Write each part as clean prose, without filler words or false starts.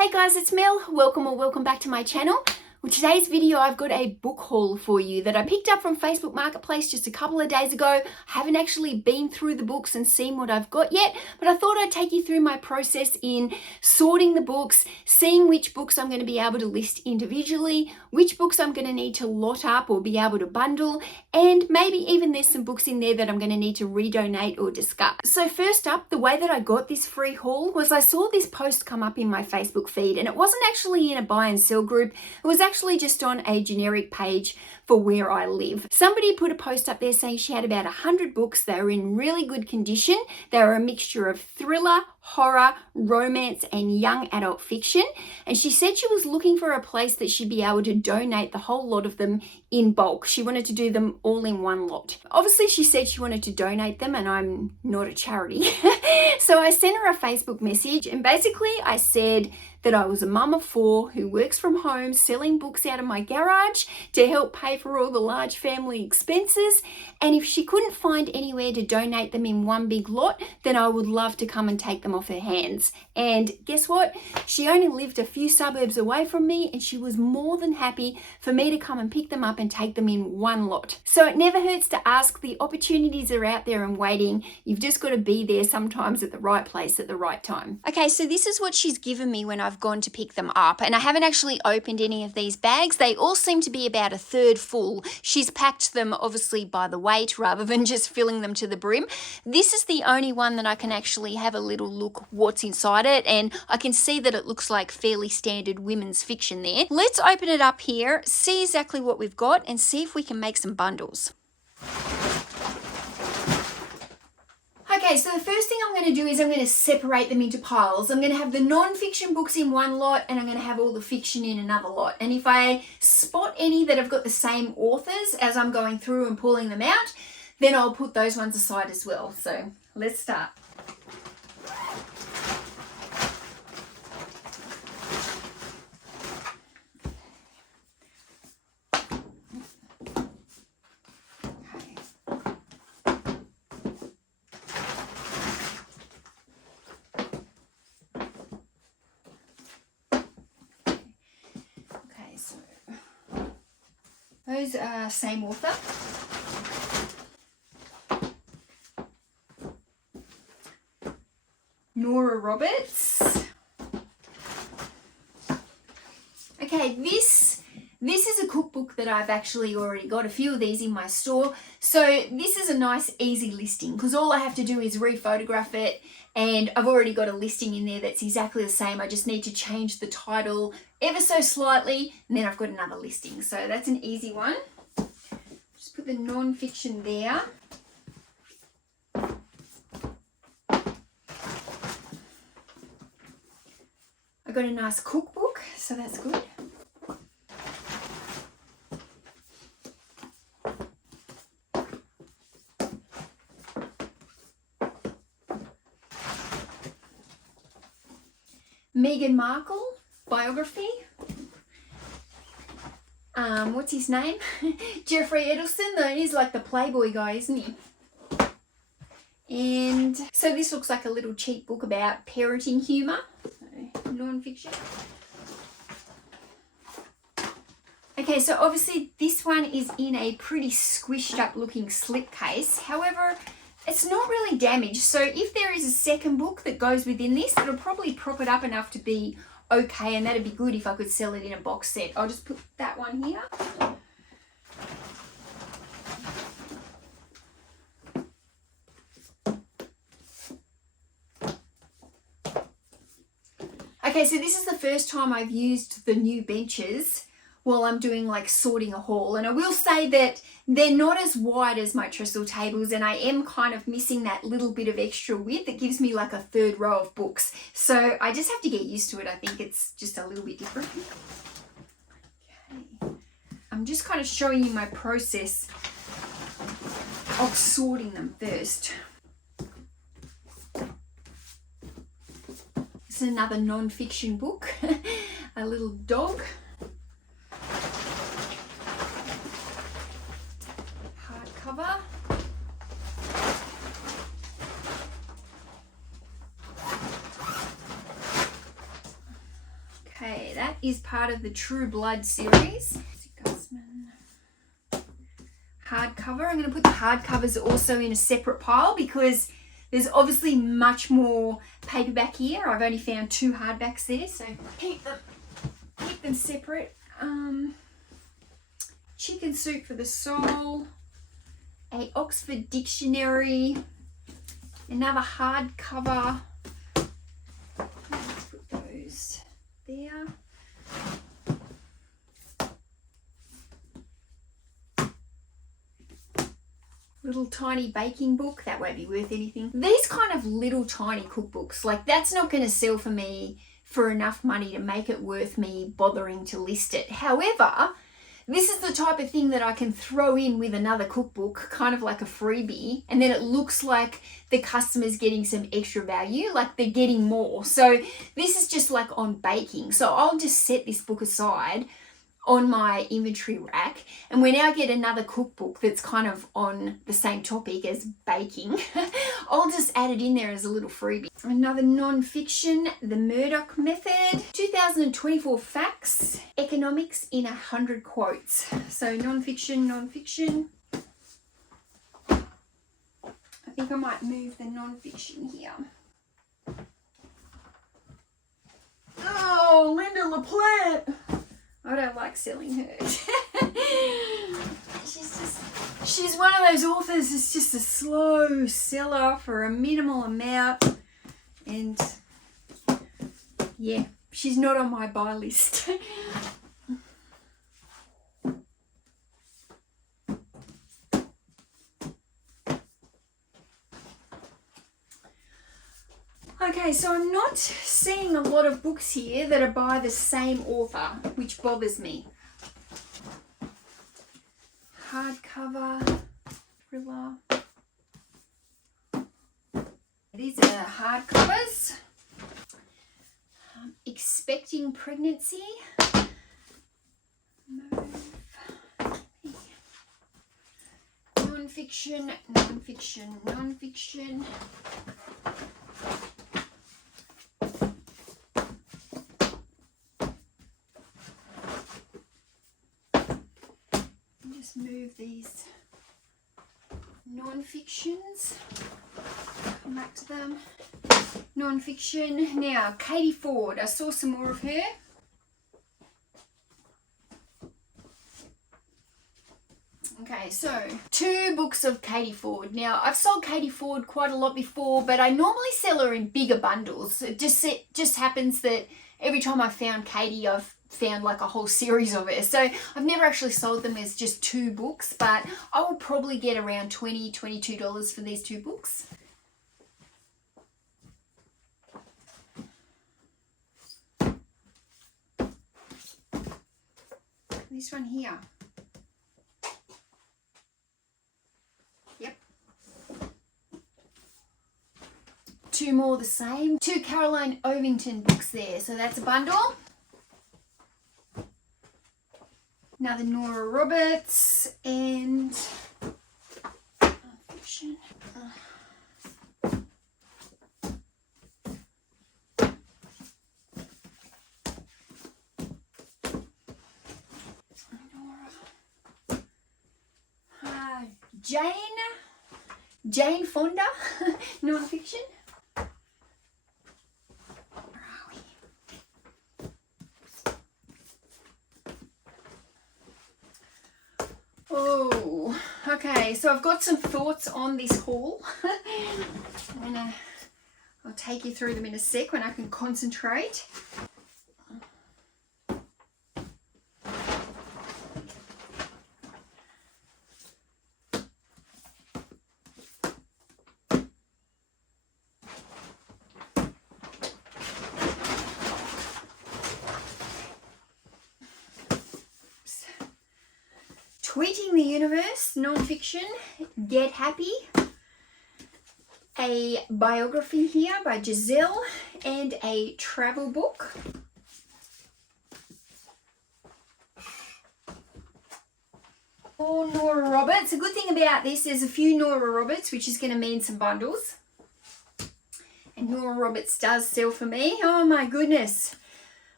Hey guys, it's Mel. Welcome back to my channel. With today's video, I've got a book haul for you that I picked up from Facebook Marketplace just a couple of days ago. I haven't actually been through the books and seen what I've got yet, but I thought I'd take you through my process in sorting the books, seeing which books I'm going to be able to list individually, which books I'm going to need to lot up or be able to bundle, and maybe even there's some books in there that I'm going to need to redonate or discuss. So first up, the way that I got this free haul was I saw this post come up in my Facebook feed, and it wasn't actually in a buy and sell group. It was actually just on a generic page for where I live. Somebody put a post up there saying she had about 100 books. They were in really good condition. They were a mixture of thriller, horror, romance, and young adult fiction. And she said she was looking for a place that she'd be able to donate the whole lot of them in bulk. She wanted to do them all in one lot. Obviously, she said she wanted to donate them, and I'm not a charity. So I sent her a Facebook message, and basically I said that I was a mum of 4 who works from home selling books out of my garage to help pay for all the large family expenses. And if she couldn't find anywhere to donate them in one big lot, then I would love to come and take them off her hands. And guess what? She only lived a few suburbs away from me, and she was more than happy for me to come and pick them up and take them in one lot. So it never hurts to ask. The opportunities are out there and waiting. You've just got to be there sometimes at the right place at the right time. Okay, so this is what she's given me when I've gone to pick them up, and I haven't actually opened any of these bags. They all seem to be about a third full. She's packed them obviously by the weight rather than just filling them to the brim. This is the only one that I can actually have a little look what's inside it, and I can see that it looks like fairly standard women's fiction there. Let's open it up here, see exactly what we've got, and see if we can make some bundles. Okay, so the first thing I'm going to do is I'm going to separate them into piles. I'm going to have the non-fiction books in one lot, and I'm going to have all the fiction in another lot. And if I spot any that have got the same authors as I'm going through and pulling them out, then I'll put those ones aside as well. So let's start. Those are same author. Nora Roberts. Okay, this is a cookbook that I've actually already got a few of these in my store. So this is a nice easy listing because all I have to do is rephotograph it, and I've already got a listing in there that's exactly the same. I just need to change the title ever so slightly, and then I've got another listing. So that's an easy one. Just put the non-fiction there. I got a nice cookbook, so that's good. Meghan Markle biography. What's his name? Jeffrey Edelson. He's like the Playboy guy, isn't he? And so this looks like a little cheap book about parenting humour. So, non-fiction. Okay, so obviously this one is in a pretty squished up looking slipcase. However, it's not really damaged. So if there is a second book that goes within this, it'll probably prop it up enough to be okay, and that'd be good if I could sell it in a box set. I'll just put that one here. Okay, so this is the first time I've used the new benches while I'm doing like sorting a haul, and I will say that they're not as wide as my trestle tables, and I am kind of missing that little bit of extra width that gives me like a third row of books. So I just have to get used to it. I think it's just a little bit different. Okay. I'm just kind of showing you my process of sorting them first. This is another non-fiction book, a little dog. Hardcover. Okay, that is part of the True Blood series. Hardcover. I'm going to put the hardcovers also in a separate pile because there's obviously much more paperback here. I've only found 2 hardbacks there, so keep them separate. Chicken Soup for the Soul, a Oxford Dictionary, another hardcover. Let's put those there. Little tiny baking book, that won't be worth anything. These kind of little tiny cookbooks, like that's not going to sell for me for enough money to make it worth me bothering to list it. However, this is the type of thing that I can throw in with another cookbook, kind of like a freebie, and then it looks like the customer's getting some extra value, like they're getting more. So this is just like on baking. So I'll just set this book aside on my inventory rack, and when I get another cookbook that's kind of on the same topic as baking, I'll just add it in there as a little freebie. Another non-fiction, The Murdoch Method, 2024 Facts, Economics in 100 Quotes. So non-fiction. I think I might move the non-fiction here. Oh, Linda LaPlante. I don't like selling her. She's one of those authors that's just a slow seller for a minimal amount. And yeah, she's not on my buy list. Okay, so I'm not seeing a lot of books here that are by the same author, which bothers me. Hardcover, thriller. These are hardcovers. Expecting Pregnancy. Non-fiction. Just move these non-fictions. Come back to them. Non-fiction. Now, Katie Ford. I saw some more of her. Okay, so 2 books of Katie Ford. Now, I've sold Katie Ford quite a lot before, but I normally sell her in bigger bundles. It just happens that every time I found Katie, I've found like a whole series of her. So I've never actually sold them as just 2 books, but I will probably get around $20, $22 for these 2 books. This one here. Yep. 2 more the same. 2 Caroline Ovington books there. So that's a bundle. Another Nora Roberts and fiction. Jane Fonda, non-fiction. Oh, okay, so I've got some thoughts on this haul. I'll take you through them in a sec when I can concentrate. Tweeting the Universe, non-fiction, Get Happy, a biography here by Giselle, and a travel book. Oh, Nora Roberts. A good thing about this, there's a few Nora Roberts, which is going to mean some bundles. And Nora Roberts does sell for me. Oh my goodness.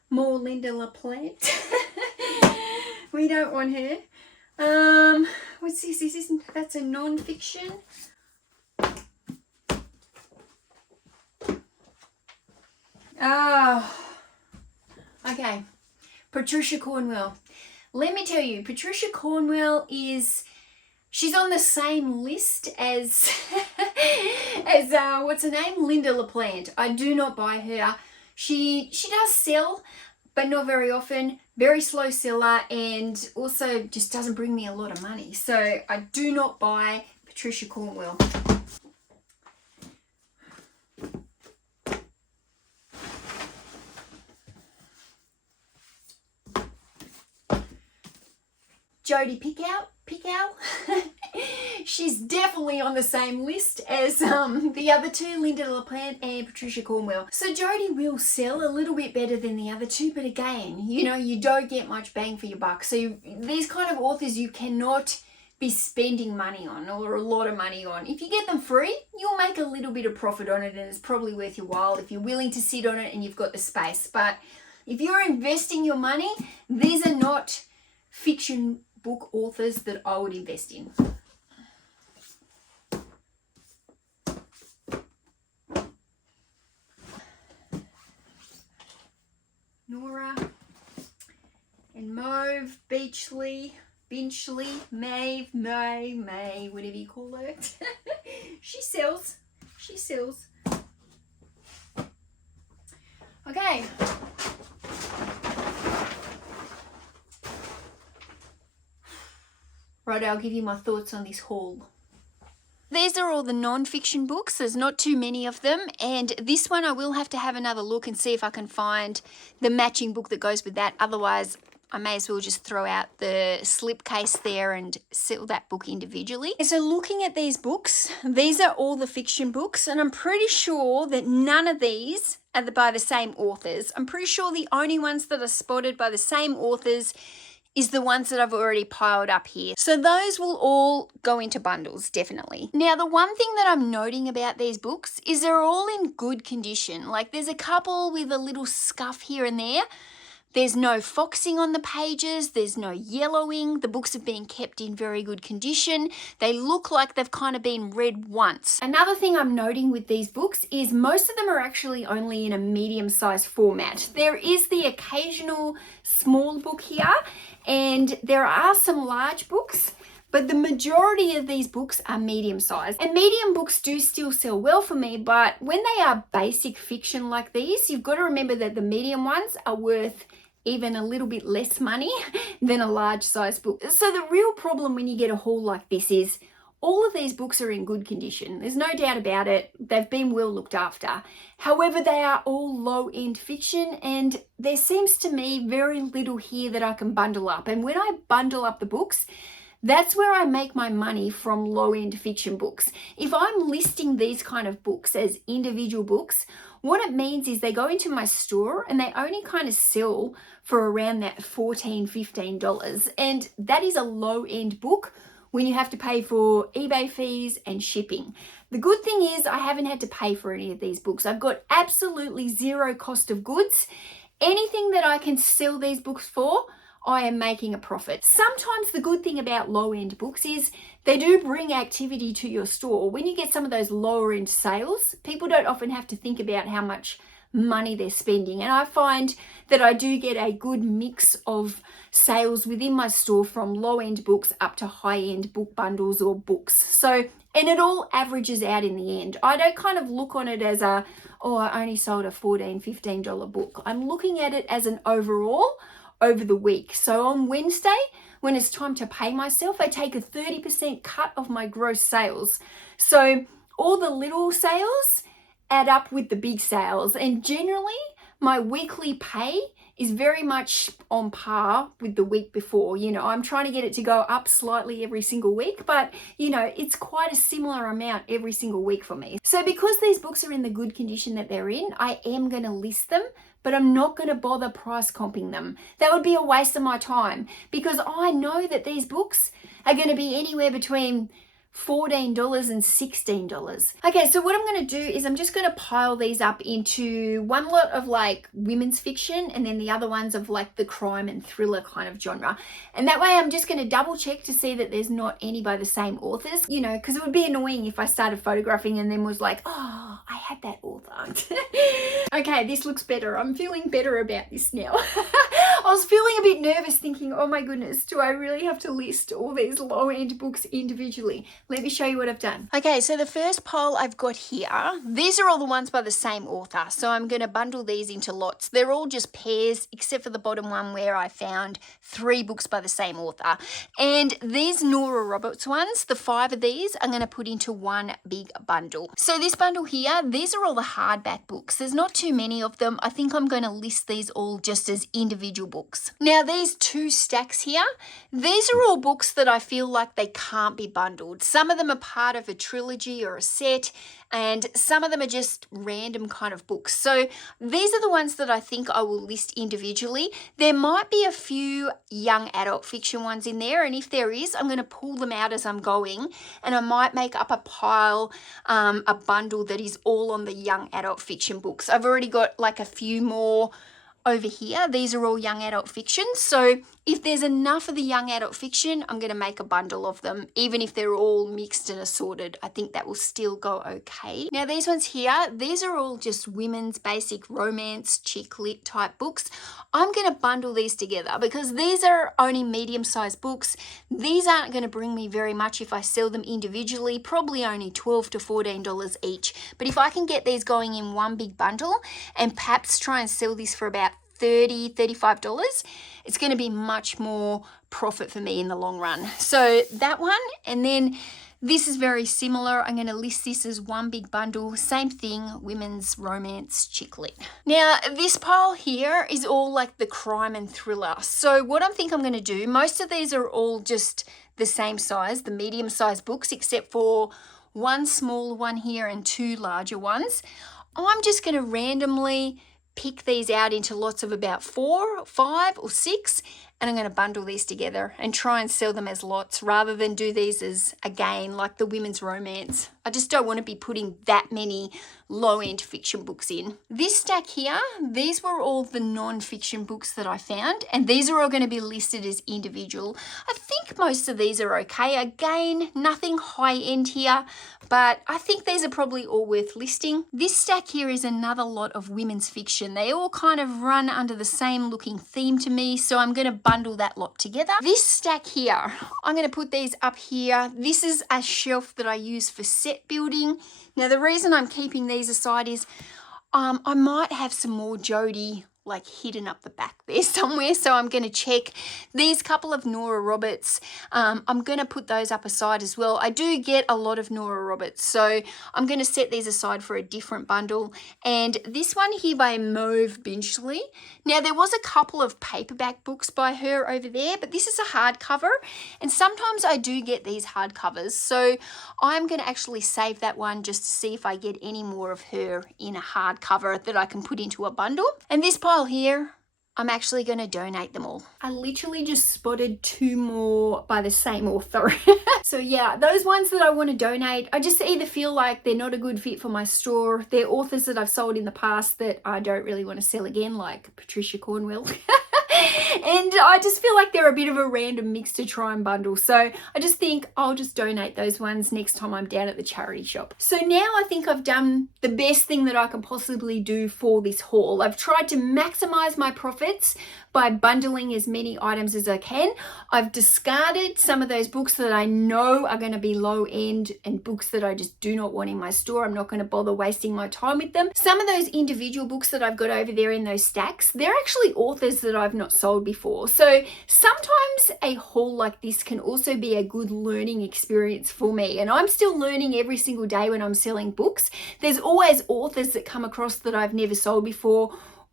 More Linda LaPlante. We don't want her. What's this? That's a non-fiction. Oh, okay. Patricia Cornwell. Let me tell you, Patricia Cornwell she's on the same list as what's her name? Linda LaPlante. I do not buy her. She does sell, but not very often. Very slow seller, and also just doesn't bring me a lot of money. So I do not buy Patricia Cornwell. Jodi Picoult. She's definitely on the same list as the other two, Linda LaPlante and Patricia Cornwell. So Jodi will sell a little bit better than the other two, but again, you know, you don't get much bang for your buck. So these kind of authors you cannot be spending money on, or a lot of money on. If you get them free, you'll make a little bit of profit on it, and it's probably worth your while if you're willing to sit on it and you've got the space. But if you're investing your money, these are not fiction book authors that I would invest in. Nora and Mauve, Benchley, Maeve, May, whatever you call her. She sells. Okay. Right, I'll give you my thoughts on this haul. These are all the non-fiction books. There's not too many of them, and this one I will have to have another look and see if I can find the matching book that goes with that. Otherwise, I may as well just throw out the slipcase there and sell that book individually. So looking at these books, these are all the fiction books, and I'm pretty sure that none of these are by the same authors. I'm pretty sure the only ones that are spotted by the same authors is the ones that I've already piled up here. So those will all go into bundles, definitely. Now, the one thing that I'm noting about these books is they're all in good condition. Like, there's a couple with a little scuff here and there. There's no foxing on the pages, there's no yellowing. The books have been kept in very good condition. They look like they've kind of been read once. Another thing I'm noting with these books is most of them are actually only in a medium-sized format. There is the occasional small book here, and there are some large books, but the majority of these books are medium sized. And medium books do still sell well for me, but when they are basic fiction like these, you've got to remember that the medium ones are worth even a little bit less money than a large size book. So the real problem when you get a haul like this is all of these books are in good condition. There's no doubt about it. They've been well looked after. However, they are all low-end fiction, and there seems to me very little here that I can bundle up. And when I bundle up the books, that's where I make my money from low-end fiction books. If I'm listing these kind of books as individual books, what it means is they go into my store and they only kind of sell for around that $14, $15. And that is a low-end book when you have to pay for eBay fees and shipping. The good thing is I haven't had to pay for any of these books. I've got absolutely zero cost of goods. Anything that I can sell these books for, I am making a profit. Sometimes the good thing about low-end books is they do bring activity to your store. When you get some of those lower-end sales, people don't often have to think about how much money they're spending. And I find that I do get a good mix of sales within my store from low-end books up to high-end book bundles or books. So, and it all averages out in the end. I don't kind of look on it as I only sold a $14, $15 book. I'm looking at it as an overall over the week. So on Wednesday, when it's time to pay myself, I take a 30% cut of my gross sales. So all the little sales add up with the big sales, and generally my weekly pay is very much on par with the week before. You know, I'm trying to get it to go up slightly every single week, but you know, it's quite a similar amount every single week for me. So because these books are in the good condition that they're in, I am going to list them, but I'm not going to bother price comping them. That would be a waste of my time, because I know that these books are going to be anywhere between $14 and $16. Okay, so what I'm going to do is I'm just going to pile these up into one lot of like women's fiction and then the other ones of like the crime and thriller kind of genre. And that way I'm just going to double check to see that there's not any by the same authors, you know, because it would be annoying if I started photographing and then was like, oh, I had that author. Okay, this looks better. I'm feeling better about this now. I was feeling a bit nervous thinking, oh my goodness, do I really have to list all these low-end books individually? Let me show you what I've done. Okay, so the first pile I've got here, these are all the ones by the same author. So I'm going to bundle these into lots. They're all just pairs, except for the bottom one where I found 3 books by the same author. And these Nora Roberts ones, the 5 of these, I'm going to put into one big bundle. So this bundle here, these are all the hardback books. There's not too many of them. I think I'm going to list these all just as individual books. Now these 2 stacks here, these are all books that I feel like they can't be bundled. Some of them are part of a trilogy or a set, and some of them are just random kind of books. So these are the ones that I think I will list individually. There might be a few young adult fiction ones in there, and if there is, I'm going to pull them out as I'm going, and I might make up a pile, a bundle that is all on the young adult fiction books. I've already got like a few more over here. These are all young adult fiction. So if there's enough of the young adult fiction, I'm going to make a bundle of them, even if they're all mixed and assorted. I think that will still go okay. Now these ones here, these are all just women's basic romance, chick lit type books. I'm going to bundle these together because these are only medium-sized books. These aren't going to bring me very much if I sell them individually, probably only $12 to $14 each. But if I can get these going in one big bundle and perhaps try and sell this for about $30, $35, it's going to be much more profit for me in the long run. So that one, and then this is very similar. I'm going to list this as one big bundle. Same thing, women's romance chick lit. Now this pile here is all like the crime and thriller. So what I think I'm going to do, most of these are all just the same size, the medium sized books, except for one smaller one here and 2 larger ones. I'm just going to randomly pick these out into lots of about 4, 5 or 6, and I'm going to bundle these together and try and sell them as lots rather than do these as, again, like the women's romance. I just don't want to be putting that many low-end fiction books in. This stack here, these were all the non-fiction books that I found, and these are all going to be listed as individual. I think most of these are okay. Again, nothing high-end here, but I think these are probably all worth listing. This stack here is another lot of women's fiction. They all kind of run under the same looking theme to me, so I'm going to bundle that lot together. This stack here, I'm going to put these up here. This is a shelf that I use for set building. Now the reason I'm keeping these aside is I might have some more Jodie like hidden up the back there somewhere, so I'm going to check. These couple of Nora Roberts, I'm going to put those up aside as well. I do get a lot of Nora Roberts, so I'm going to set these aside for a different bundle. And this one here by Mauve Binchley. Now there was a couple of paperback books by her over there, but this is a hardcover, and sometimes I do get these hardcovers, so I'm going to actually save that one just to see if I get any more of her in a hardcover that I can put into a bundle. And this pile here, I'm actually going to donate them all. I literally just spotted 2 more by the same author. So yeah, those ones that I want to donate, I just either feel like they're not a good fit for my store. They're authors that I've sold in the past that I don't really want to sell again, like Patricia Cornwell. And I just feel like they're a bit of a random mix to try and bundle. So I just think I'll just donate those ones next time I'm down at the charity shop. So now I think I've done the best thing that I can possibly do for this haul. I've tried to maximize my profits by bundling as many items as I can. I've discarded some of those books that I know are going to be low end and books that I just do not want in my store. I'm not going to bother wasting my time with them. Some of those individual books that I've got over there in those stacks, they're actually authors that I've not sold before. So sometimes a haul like this can also be a good learning experience for me. And I'm still learning every single day when I'm selling books. There's always authors that come across that I've never sold before,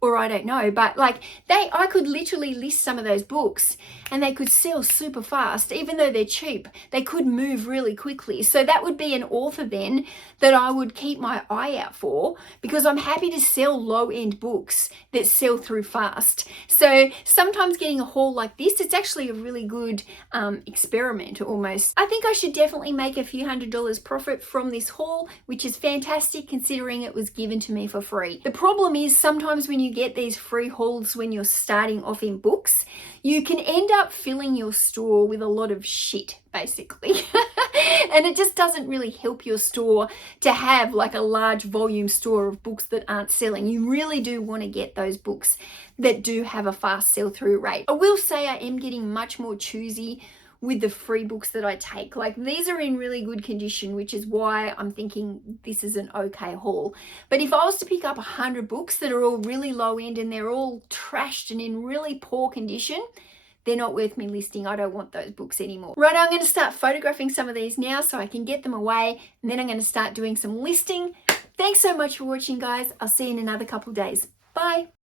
or I don't know, but like I could literally list some of those books and they could sell super fast. Even though they're cheap, they could move really quickly. So that would be an author then that I would keep my eye out for, because I'm happy to sell low-end books that sell through fast. So sometimes getting a haul like this, it's actually a really good experiment almost. I think I should definitely make a few $100 profit from this haul, which is fantastic considering it was given to me for free. The problem is sometimes when you get these free hauls when you're starting off in books, you can end up filling your store with a lot of shit, basically. And it just doesn't really help your store to have like a large volume store of books that aren't selling. You really do want to get those books that do have a fast sell-through rate. I will say I am getting much more choosy with the free books that I take. Like these are in really good condition, which is why I'm thinking this is an okay haul. But if I was to pick up 100 books that are all really low end and they're all trashed and in really poor condition, they're not worth me listing. I don't want those books anymore. Right, I'm going to start photographing some of these now so I can get them away, and then I'm going to start doing some listing. Thanks so much for watching, guys. I'll see you in another couple of days. Bye.